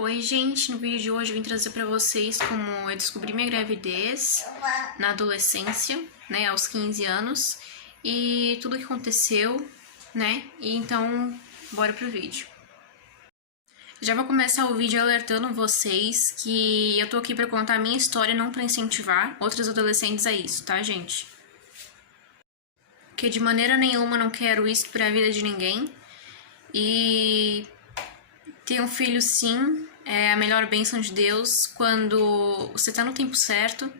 Oi, gente! No vídeo de hoje eu vim trazer pra vocês como eu descobri minha gravidez na adolescência, né, aos 15 anos, e tudo o que aconteceu, né? E então, bora pro vídeo. Já vou começar o vídeo alertando vocês que eu tô aqui pra contar a minha história, não pra incentivar outros adolescentes a isso, tá, gente? Porque de maneira nenhuma não quero isso pra vida de ninguém. E ter um filho, sim, é a melhor bênção de Deus quando você tá no tempo certo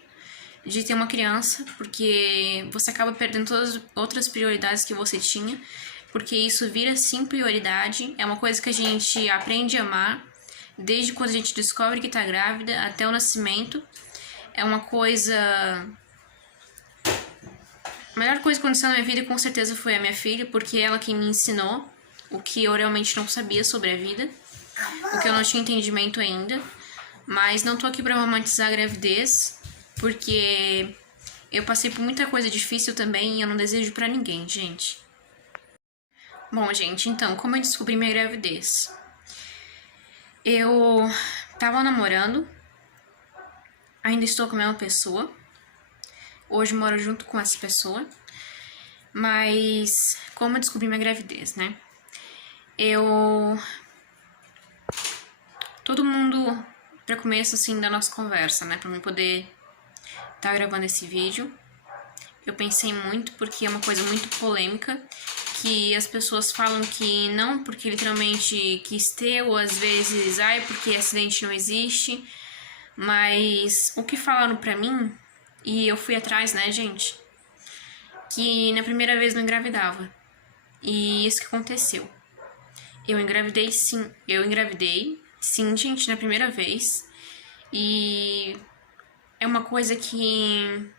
de ter uma criança, porque você acaba perdendo todas as outras prioridades que você tinha, porque isso vira, sim, prioridade. É uma coisa que a gente aprende a amar desde quando a gente descobre que tá grávida até o nascimento. É uma coisa... A melhor coisa que aconteceu na minha vida, com certeza, foi a minha filha, porque ela quem me ensinou o que eu realmente não sabia sobre a vida, o que eu não tinha entendimento ainda. Mas não tô aqui pra romantizar a gravidez, porque eu passei por muita coisa difícil também e eu não desejo pra ninguém, gente. Bom, gente, então, como eu descobri minha gravidez? Eu tava namorando, ainda estou com a mesma pessoa. Hoje moro junto com essa pessoa. Mas como eu descobri minha gravidez, né? Todo mundo, pra começo, assim, da nossa conversa, né? Pra mim poder tá gravando esse vídeo. Eu pensei muito porque é uma coisa muito polêmica, que as pessoas falam que não porque literalmente quis ter, ou às vezes, ai, porque acidente não existe. Mas o que falaram pra mim, e eu fui atrás, né, gente, que na primeira vez não engravidava. E isso que aconteceu. Eu engravidei, sim, gente, na primeira vez. E é uma coisa que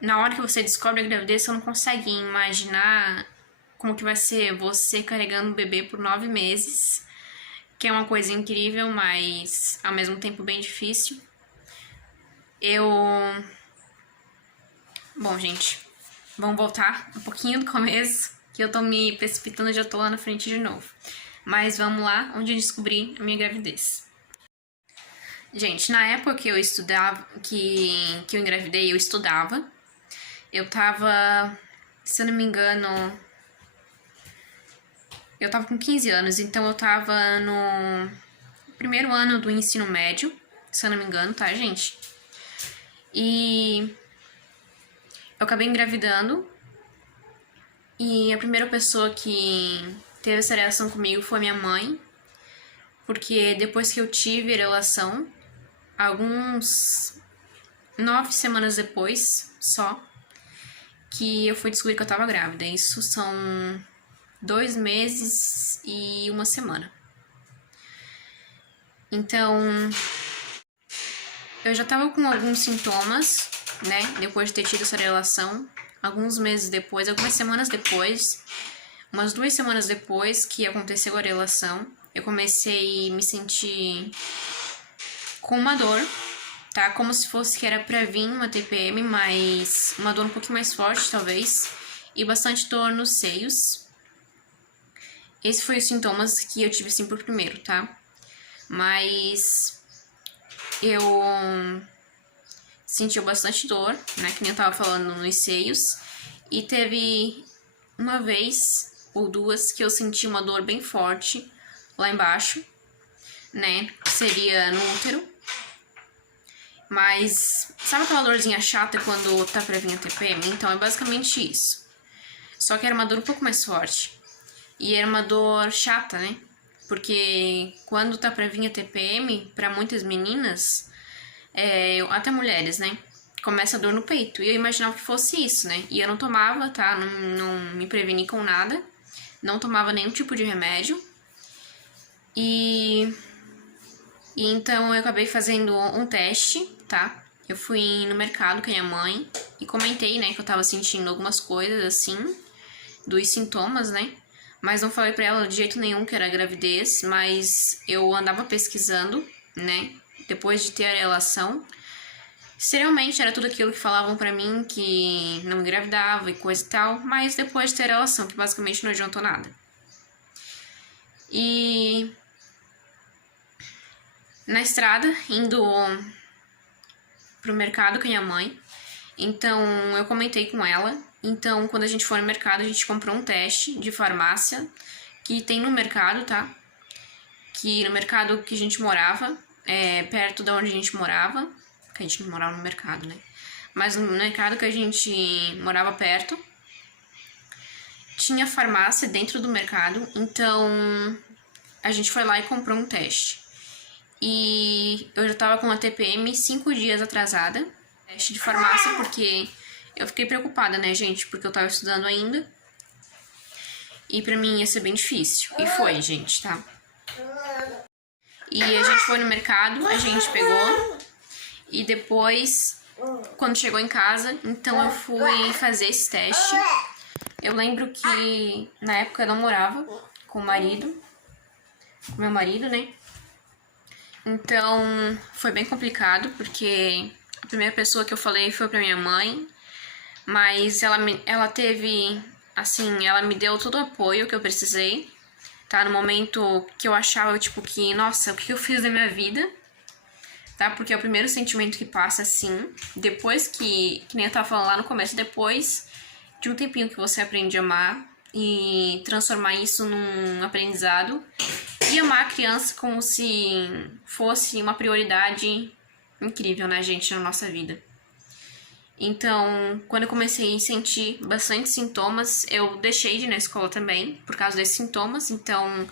na hora que você descobre a gravidez, você não consegue imaginar como que vai ser você carregando um bebê por 9 meses, que é uma coisa incrível, mas ao mesmo tempo bem difícil. Bom, gente, vamos voltar um pouquinho do começo, que eu tô me precipitando e já tô lá na frente de novo. Mas vamos lá, onde eu descobri a minha gravidez. Gente, na época que eu estudava, que eu engravidei, eu estudava. Eu tava, se eu não me engano, eu tava com 15 anos, então eu tava no primeiro ano do ensino médio, se eu não me engano, tá, gente? E eu acabei engravidando, e a primeira pessoa que teve essa relação comigo foi minha mãe, porque depois que eu tive a relação, alguns 9 semanas depois, só, que eu fui descobrir que eu tava grávida. Isso são 2 meses e 1 semana. Então, eu já tava com alguns sintomas, né? Depois de ter tido essa relação. Alguns meses depois, algumas semanas depois, umas 2 semanas depois que aconteceu a relação, eu comecei a me sentir com uma dor, tá? Como se fosse que era pra vir uma TPM, mas uma dor um pouquinho mais forte, talvez. E bastante dor nos seios. Esse foi os sintomas que eu tive, assim, por primeiro, tá? Mas eu senti bastante dor, né? Que nem eu tava falando, nos seios. E teve uma vez ou duas que eu senti uma dor bem forte lá embaixo, né? Que seria no útero. Mas sabe aquela dorzinha chata quando tá pra vir a TPM? Então é basicamente isso. Só que era uma dor um pouco mais forte. E era uma dor chata, né? Porque quando tá pra vir a TPM, pra muitas meninas, até mulheres, né? Começa a dor no peito. E eu imaginava que fosse isso, né? E eu não tomava, tá? Não me preveni com nada. Não tomava nenhum tipo de remédio. E então eu acabei fazendo um teste, tá? Eu fui no mercado com a minha mãe e comentei, né, que eu tava sentindo algumas coisas assim, dos sintomas, né? Mas não falei pra ela de jeito nenhum que era gravidez, mas eu andava pesquisando, né, depois de ter a relação. Se realmente era tudo aquilo que falavam pra mim, que não engravidava e coisa e tal, mas depois de ter a relação, que basicamente não adiantou nada. E na estrada, indo pro mercado com a minha mãe. Então, eu comentei com ela. Então, quando a gente for no mercado, a gente comprou um teste de farmácia que tem no mercado, tá? Que no mercado que a gente morava, perto da onde a gente morava, que a gente não morava no mercado, né? Mas no mercado que a gente morava perto, tinha farmácia dentro do mercado, então a gente foi lá e comprou um teste. E eu já tava com a TPM 5 dias atrasada, teste de farmácia, porque eu fiquei preocupada, né, gente? Porque eu tava estudando ainda. E pra mim ia ser bem difícil. E foi, gente, tá? E a gente foi no mercado, a gente pegou. E depois, quando chegou em casa, então eu fui fazer esse teste. Eu lembro que na época eu não morava com o marido, com meu marido, né? Então foi bem complicado, porque a primeira pessoa que eu falei foi pra minha mãe, mas ela teve, assim, ela me deu todo o apoio que eu precisei, tá? No momento que eu achava, tipo, que, nossa, o que eu fiz da minha vida, tá? Porque é o primeiro sentimento que passa, assim, depois que nem eu tava falando lá no começo, depois de um tempinho que você aprende a amar e transformar isso num aprendizado e amar a criança como se fosse uma prioridade incrível, né, gente, na nossa vida. Então, quando eu comecei a sentir bastante sintomas, eu deixei de ir na escola também, por causa desses sintomas. Então,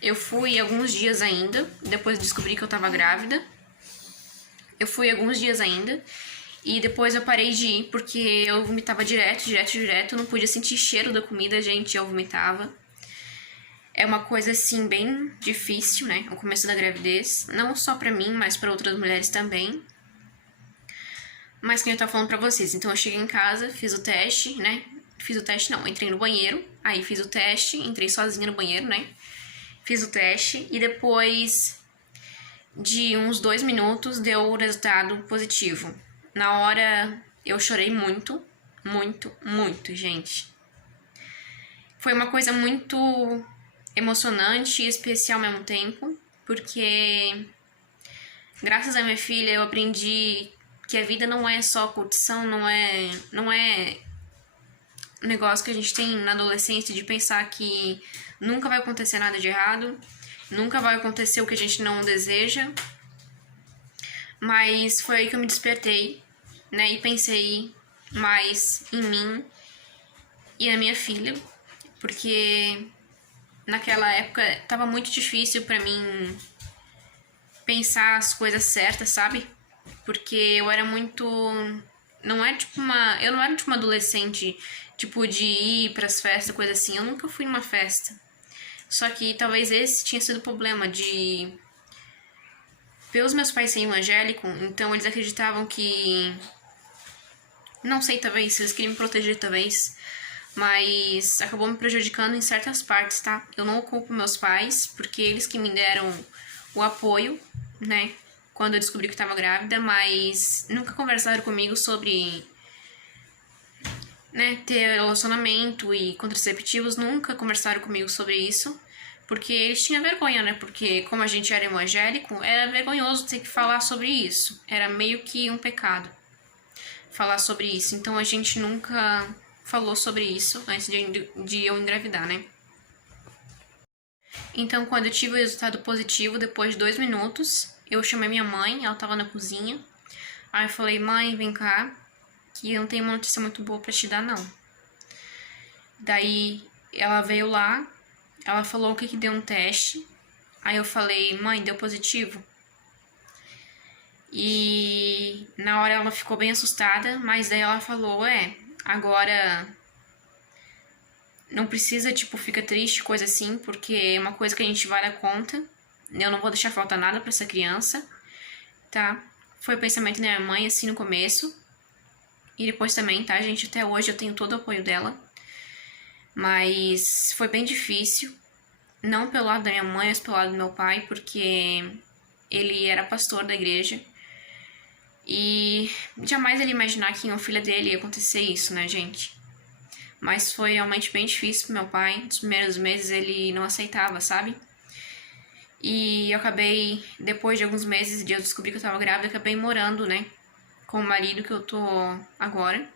eu fui alguns dias ainda, depois descobri que eu tava grávida. Eu fui alguns dias ainda, e depois eu parei de ir, porque eu vomitava direto, não podia sentir cheiro da comida, gente, eu vomitava. É uma coisa, assim, bem difícil, né, o começo da gravidez, não só pra mim, mas pra outras mulheres também. Mas que eu tava falando pra vocês, então eu cheguei em casa, fiz o teste, né, entrei no banheiro, aí fiz o teste, entrei sozinha no banheiro, né, fiz o teste, e depois de uns 2 minutos deu o resultado positivo. Na hora eu chorei muito, muito, muito, gente. Foi uma coisa muito emocionante e especial ao mesmo tempo, porque graças à minha filha eu aprendi que a vida não é só curtição, não é um negócio que a gente tem na adolescência de pensar que nunca vai acontecer nada de errado, nunca vai acontecer o que a gente não deseja. Mas foi aí que eu me despertei, né, e pensei mais em mim e na minha filha, porque naquela época tava muito difícil pra mim pensar as coisas certas, sabe? Porque eu era muito... eu não era tipo uma adolescente, tipo, de ir pras festas, coisa assim. Eu nunca fui numa festa. Só que talvez esse tinha sido o problema de... pelos meus pais serem evangélicos, então eles acreditavam que... não sei, talvez, eles queriam me proteger, talvez, mas acabou me prejudicando em certas partes, tá? Eu não culpo meus pais, porque eles que me deram o apoio, né, quando eu descobri que estava grávida, mas nunca conversaram comigo sobre, né, ter relacionamento e contraceptivos, nunca conversaram comigo sobre isso, porque eles tinham vergonha, né, porque como a gente era evangélico, era vergonhoso ter que falar sobre isso, era meio que um pecado falar sobre isso, então a gente nunca falou sobre isso antes de eu engravidar, né. Então, quando eu tive o resultado positivo, depois de 2 minutos, eu chamei minha mãe, ela tava na cozinha. Aí eu falei, mãe, vem cá, que eu não tenho uma notícia muito boa pra te dar, não. Daí, ela veio lá, ela falou que deu um teste. Aí eu falei, mãe, deu positivo? E na hora ela ficou bem assustada, mas daí ela falou, agora... não precisa, tipo, fica triste, coisa assim, porque é uma coisa que a gente vai dar conta. Eu não vou deixar faltar nada pra essa criança, tá? Foi o pensamento da minha mãe, assim, no começo. E depois também, tá, gente? Até hoje eu tenho todo o apoio dela. Mas foi bem difícil. Não pelo lado da minha mãe, mas pelo lado do meu pai, porque ele era pastor da igreja. E jamais ele ia imaginar que em uma filha dele ia acontecer isso, né, gente? Mas foi realmente bem difícil pro meu pai. Nos primeiros meses ele não aceitava, sabe? E eu acabei, depois de alguns meses de eu descobrir que eu tava grávida, acabei morando, né, com o marido que eu tô agora,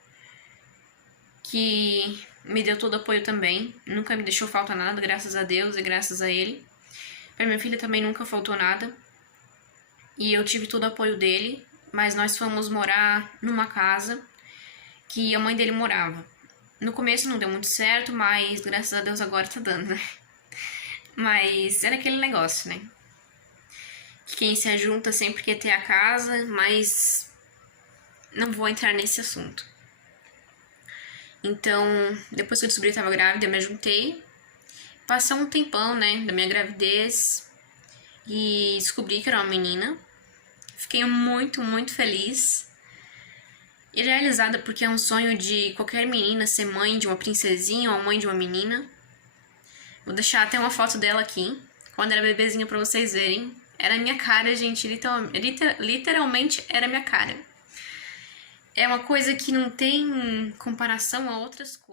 que me deu todo o apoio também, nunca me deixou faltar nada, graças a Deus e graças a ele. Pra minha filha também nunca faltou nada, e eu tive todo o apoio dele, mas nós fomos morar numa casa que a mãe dele morava. No começo não deu muito certo, mas graças a Deus agora tá dando, né? Mas era aquele negócio, né? Que quem se ajunta sempre quer ter a casa, mas não vou entrar nesse assunto. Então, depois que eu descobri que eu tava grávida, eu me ajuntei. Passou um tempão, né, da minha gravidez e descobri que era uma menina. Fiquei muito, muito feliz e realizada, porque é um sonho de qualquer menina ser mãe de uma princesinha ou mãe de uma menina. Vou deixar até uma foto dela aqui, quando era bebezinha, pra vocês verem. Era a minha cara, gente, literalmente era a minha cara. É uma coisa que não tem comparação a outras coisas.